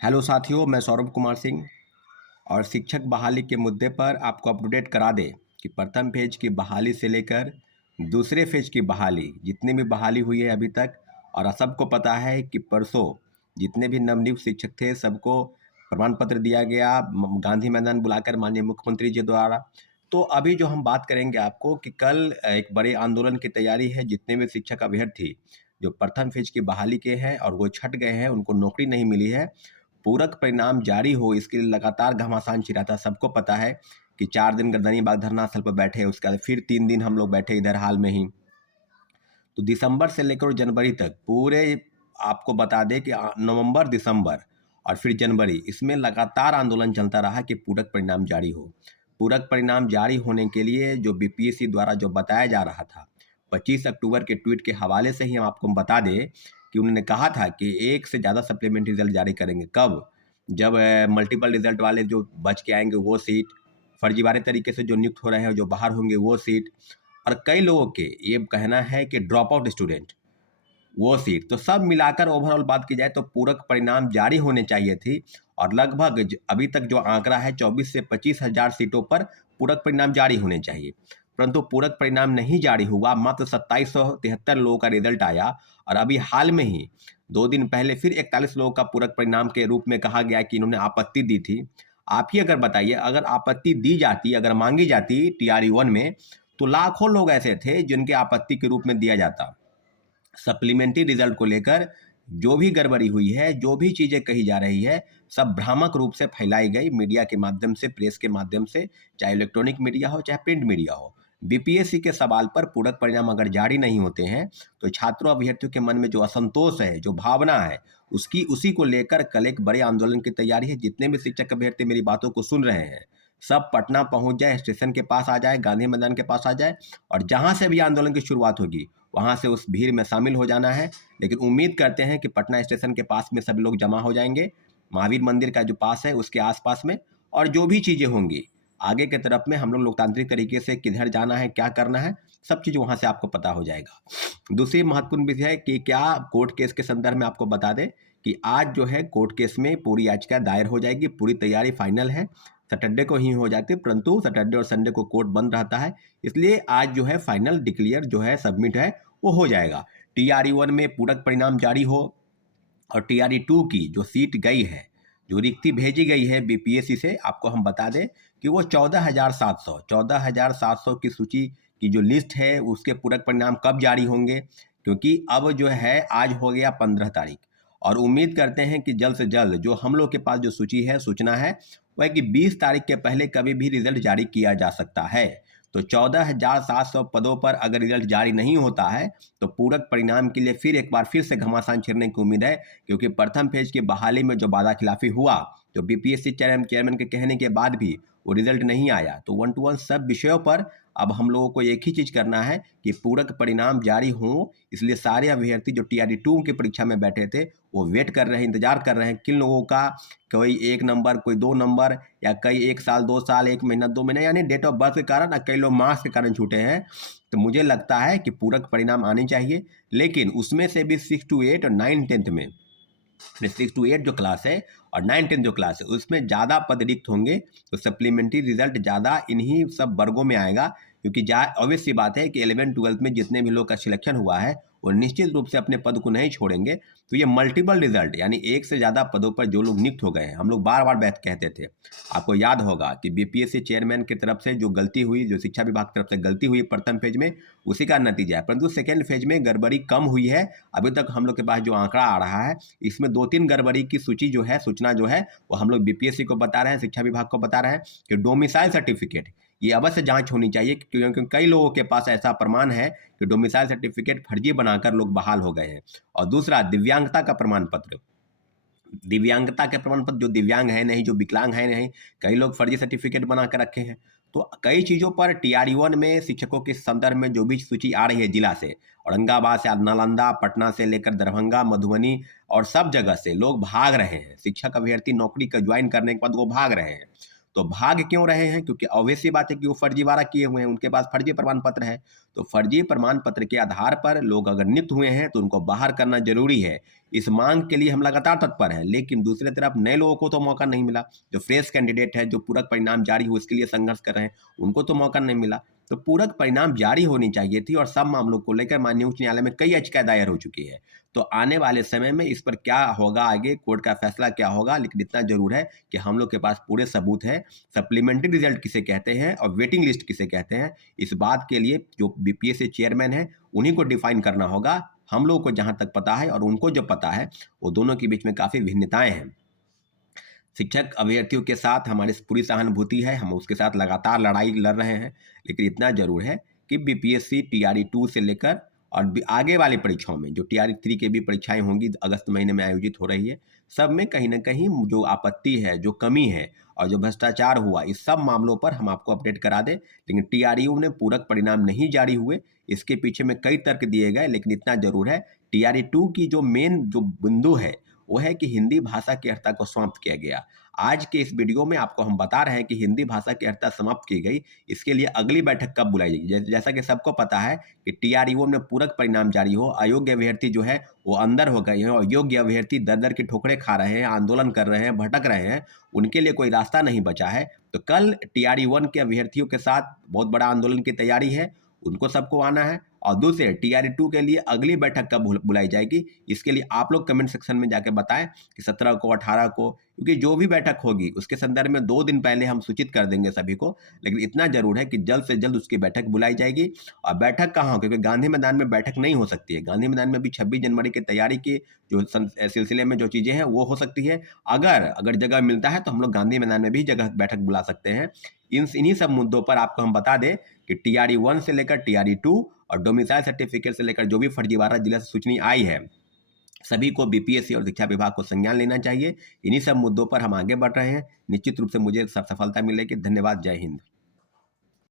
Hello साथियों, मैं सौरभ कुमार सिंह और शिक्षक बहाली के मुद्दे पर आपको अपडेट करा दें कि प्रथम फेज की बहाली से लेकर दूसरे फेज की बहाली जितनी भी बहाली हुई है अभी तक, और सबको पता है कि परसों जितने भी नवनियुक्त शिक्षक थे सबको प्रमाण पत्र दिया गया गांधी मैदान बुलाकर माननीय मुख्यमंत्री जी द्वारा। तो अभी जो हम बात करेंगे आपको कि कल एक बड़े आंदोलन की तैयारी है। जितने भी शिक्षक अभ्यर्थी जो प्रथम फेज की बहाली के हैं और वो छट गए हैं, उनको नौकरी नहीं मिली है, पूरक परिणाम जारी हो इसके लिए लगातार घमासान छिड़ा था। सबको पता है कि 4 दिन गर्दनी बाग धरना स्थल पर बैठे, उसके बाद फिर 3 दिन हम लोग बैठे इधर हाल में ही। तो दिसंबर से लेकर जनवरी तक पूरे आपको बता दें कि नवंबर, दिसंबर और फिर जनवरी, इसमें लगातार आंदोलन चलता रहा कि पूरक परिणाम जारी हो। पूरक परिणाम जारी होने के लिए जो बीपीएससी द्वारा जो बताया जा रहा था, 25 अक्टूबर के ट्वीट के हवाले से ही हम आपको बता दें कि उन्होंने कहा था कि एक से ज़्यादा सप्लीमेंट्री रिजल्ट जारी करेंगे। कब? जब मल्टीपल रिजल्ट वाले जो बच के आएंगे वो सीट, फर्जीवाड़े तरीके से जो नियुक्त हो रहे हैं जो बाहर होंगे वो सीट, और कई लोगों के ये कहना है कि ड्रॉप आउट स्टूडेंट वो सीट, तो सब मिलाकर ओवरऑल बात की जाए तो पूरक परिणाम जारी होने चाहिए थी। और लगभग अभी तक जो आंकड़ा है 24 से 25 हज़ार सीटों पर पूरक परिणाम जारी होने चाहिए, परंतु पूरक परिणाम नहीं जारी हुआ। मात्र 2773 लोगों का रिजल्ट आया और अभी हाल में ही 2 दिन पहले फिर 41 लोगों का पूरक परिणाम के रूप में कहा गया कि इन्होंने आपत्ति दी थी। आप ही अगर बताइए, अगर आपत्ति दी जाती, अगर मांगी जाती TRE 1 में, तो लाखों लोग ऐसे थे जिनके आपत्ति के रूप में दिया जाता। सप्लीमेंट्री रिजल्ट को लेकर जो भी गड़बड़ी हुई है, जो भी चीज़ें कही जा रही है, सब भ्रामक रूप से फैलाई गई मीडिया के माध्यम से, प्रेस के माध्यम से, चाहे इलेक्ट्रॉनिक मीडिया हो चाहे प्रिंट मीडिया हो। बीपीएससी के सवाल पर पूरक परिणाम अगर जारी नहीं होते हैं तो छात्रों अभ्यर्थियों के मन में जो असंतोष है, जो भावना है, उसी को लेकर कल एक बड़े आंदोलन की तैयारी है। जितने भी शिक्षक अभ्यर्थी मेरी बातों को सुन रहे हैं, सब पटना पहुंच जाए, स्टेशन के पास आ जाए, गांधी मैदान के पास आ जाए, और जहां से भी आंदोलन की शुरुआत होगी वहां से उस भीड़ में शामिल हो जाना है। लेकिन उम्मीद करते हैं कि पटना स्टेशन के पास में सभी लोग जमा हो जाएंगे, महावीर मंदिर का जो पास है उसके आसपास में, और जो भी चीज़ें होंगी आगे के तरफ में हम लोग लोकतांत्रिक तरीके से किधर जाना है, क्या करना है, सब चीज़ वहाँ से आपको पता हो जाएगा। दूसरी महत्वपूर्ण विषय है कि क्या कोर्ट केस के संदर्भ में आपको बता दें कि आज जो है कोर्ट केस में पूरी याचिका दायर हो जाएगी, पूरी तैयारी फाइनल है। सैटरडे को ही हो जाती है, परंतु सैटरडे और संडे को कोर्ट बंद रहता है, इसलिए आज जो है फाइनल डिक्लेयर जो है सबमिट है वो हो जाएगा। TRE 1 में पूरक परिणाम जारी हो और TRE 2 की जो सीट गई है, जो रिक्ति भेजी गई है बीपीएससी से, आपको हम बता दें कि वो 14,700 की सूची की जो लिस्ट है उसके पूरक परिणाम कब जारी होंगे, क्योंकि अब जो है आज हो गया 15 तारीख, और उम्मीद करते हैं कि जल्द से जल्द जो हम लोग के पास जो सूची है, सूचना है, वह है कि 20 तारीख के पहले कभी भी रिजल्ट जारी किया जा सकता है। तो 14,700 पदों पर अगर रिजल्ट जारी नहीं होता है तो पूरक परिणाम के लिए फिर एक बार फिर से घमासान छिड़ने की उम्मीद है, क्योंकि प्रथम फेज की बहाली में जो वादा खिलाफी हुआ, जो बीपीएससी चेयरमैन के कहने के बाद भी वो रिजल्ट नहीं आया, तो 1 to 1 सब विषयों पर अब हम लोगों को एक ही चीज़ करना है कि पूरक परिणाम जारी हों। इसलिए सारे अभ्यर्थी जो TRE 2 की परीक्षा में बैठे थे वो वेट कर रहे हैं, इंतजार कर रहे हैं किन लोगों का कोई 1 नंबर, कोई 2 नंबर, या कई 1 साल 2 साल, 1 महीना 2 महीने, यानी डेट ऑफ बर्थ के कारण, और कई लोग मार्क्स के कारण छूटे हैं। तो मुझे लगता है कि पूरक परिणाम आने चाहिए, लेकिन उसमें से भी 6 to 8 और 9 10th में, 6 to 8 जो क्लास है और 9 10 जो क्लास है उसमें ज़्यादा पद रिक्त होंगे, तो सप्लीमेंट्री रिजल्ट ज़्यादा इन्हीं सब वर्गों में आएगा। क्योंकि ऑब्वियस सी बात है कि 11th 12th में जितने भी लोग का सिलेक्शन हुआ है वो निश्चित रूप से अपने पद को नहीं छोड़ेंगे। तो ये मल्टीपल रिजल्ट, यानी एक से ज़्यादा पदों पर जो लोग नियुक्त हो गए हैं, हम लोग बार बार बात कहते थे, आपको याद होगा कि बीपीएससी चेयरमैन की तरफ से जो गलती हुई, जो शिक्षा विभाग की तरफ से गलती हुई प्रथम फेज में, उसी का नतीजा है। परंतु सेकेंड फेज में गड़बड़ी कम हुई है। अभी तक हम लोग के पास जो आंकड़ा आ रहा है, इसमें 2-3 गड़बड़ी की सूची जो है, सूचना जो है, वो हम लोग बीपीएससी को बता रहे हैं, शिक्षा विभाग को बता रहे हैं कि डोमिसाइल सर्टिफिकेट ये अवश्य जांच होनी चाहिए, क्योंकि कई लोगों के पास ऐसा प्रमाण है कि डोमिसाइल सर्टिफिकेट फर्जी बनाकर लोग बहाल हो गए हैं। और दूसरा, दिव्यांगता का प्रमाण पत्र, दिव्यांगता के प्रमाण पत्र, जो दिव्यांग है नहीं, जो विकलांग है नहीं, कई लोग फर्जी सर्टिफिकेट बना कर रखे हैं। तो कई चीज़ों पर TRE 1 में शिक्षकों के संदर्भ में जो भी सूची आ रही है जिला से, औरंगाबाद से, नालंदा, पटना से लेकर दरभंगा, मधुबनी, और सब जगह से लोग भाग रहे हैं। शिक्षक अभ्यर्थी नौकरी का ज्वाइन करने के बाद वो भाग रहे हैं। तो भाग क्यों रहे हैं? क्योंकि ऑब्वियस सी बात है कि वो फर्जीवाड़ा किए हुए हैं, उनके पास फर्जी प्रमाण पत्र है। तो फर्जी प्रमाण पत्र के आधार पर लोग अगर नियुक्त हुए हैं तो उनको बाहर करना जरूरी है। इस मांग के लिए हम लगातार तत्पर हैं, लेकिन दूसरी तरफ नए लोगों को तो मौका नहीं मिला। जो फ्रेश कैंडिडेट है, जो पूरक परिणाम जारी हो इसके लिए संघर्ष कर रहे हैं, उनको तो मौका नहीं मिला। तो पूरक परिणाम जारी होनी चाहिए थी और सब मामलों को लेकर माननीय उच्च न्यायालय में कई याचिकाएं दायर हो चुकी है। तो आने वाले समय में इस पर क्या होगा, आगे कोर्ट का फैसला क्या होगा, लेकिन इतना जरूर है कि हम लोग के पास पूरे सबूत है। सप्लीमेंट्री रिजल्ट किसे कहते हैं और वेटिंग लिस्ट किसे कहते हैं, इस बात के लिए जो बीपीएससी चेयरमैन है उन्हीं को डिफाइन करना होगा। हम लोगों को जहां तक पता है और उनको जो पता है, वो दोनों के बीच में काफ़ी भिन्नताएं हैं। शिक्षक अभ्यर्थियों के साथ हमारी पूरी सहानुभूति है, हम उसके साथ लगातार लड़ाई लड़ रहे हैं, लेकिन इतना जरूर है कि बीपीएससी टीआरई 2 से लेकर और आगे वाली परीक्षाओं में जो टीआरई 3 की भी परीक्षाएं होंगी अगस्त महीने में आयोजित हो रही है, सब में कहीं ना कहीं जो आपत्ति है, जो कमी है और जो भ्रष्टाचार हुआ, इस सब मामलों पर हम आपको अपडेट करा दें। लेकिन टीआरयू ने पूरक परिणाम नहीं जारी हुए, इसके पीछे में कई तर्क दिए गए, लेकिन इतना जरूर है टीआरई 2 की जो मेन जो बिंदु है वो है कि हिंदी भाषा की अर्हता को समाप्त किया गया। आज के इस वीडियो में आपको हम बता रहे हैं कि हिंदी भाषा की अर्हता समाप्त की गई, इसके लिए अगली बैठक कब बुलाई जाएगी। जैसा कि सबको पता है कि टीआरयू में पूरक परिणाम जारी हो, अयोग्य अभ्यर्थी जो है वो अंदर हो गए हैं और योग्य अभ्यर्थी दर दर की ठोकरें खा रहे हैं, आंदोलन कर रहे हैं, भटक रहे हैं, उनके लिए कोई रास्ता नहीं बचा है। तो कल टीआरयू 1 के अभ्यर्थियों के साथ बहुत बड़ा आंदोलन की तैयारी है, उनको सबको आना है। और दूसरे टीआरई 2 के लिए अगली बैठक कब बुलाई जाएगी, इसके लिए आप लोग कमेंट सेक्शन में जाके बताएं कि 17 को, 18 को, क्योंकि जो भी बैठक होगी उसके संदर्भ में 2 दिन पहले हम सूचित कर देंगे सभी को। लेकिन इतना जरूर है कि जल्द से जल्द उसकी बैठक बुलाई जाएगी। और बैठक कहाँ हो, क्योंकि गांधी मैदान में बैठक नहीं हो सकती है। गांधी मैदान में भी 26 जनवरी की तैयारी की जो सिलसिले में जो चीज़ें हैं वो हो सकती है। अगर जगह मिलता है तो हम लोग गांधी मैदान में भी जगह बैठक बुला सकते हैं। इन्हीं सब मुद्दों पर आपको हम बता दें कि टीआरई 1 से लेकर टीआरई 2 और डोमिसाइल सर्टिफिकेट से लेकर जो भी फर्जीवाड़ा जिला से सूचना आई है, सभी को बीपीएससी और शिक्षा विभाग को संज्ञान लेना चाहिए। इन्हीं सब मुद्दों पर हम आगे बढ़ रहे हैं। निश्चित रूप से मुझे सफलता मिलेगी। धन्यवाद। जय हिंद।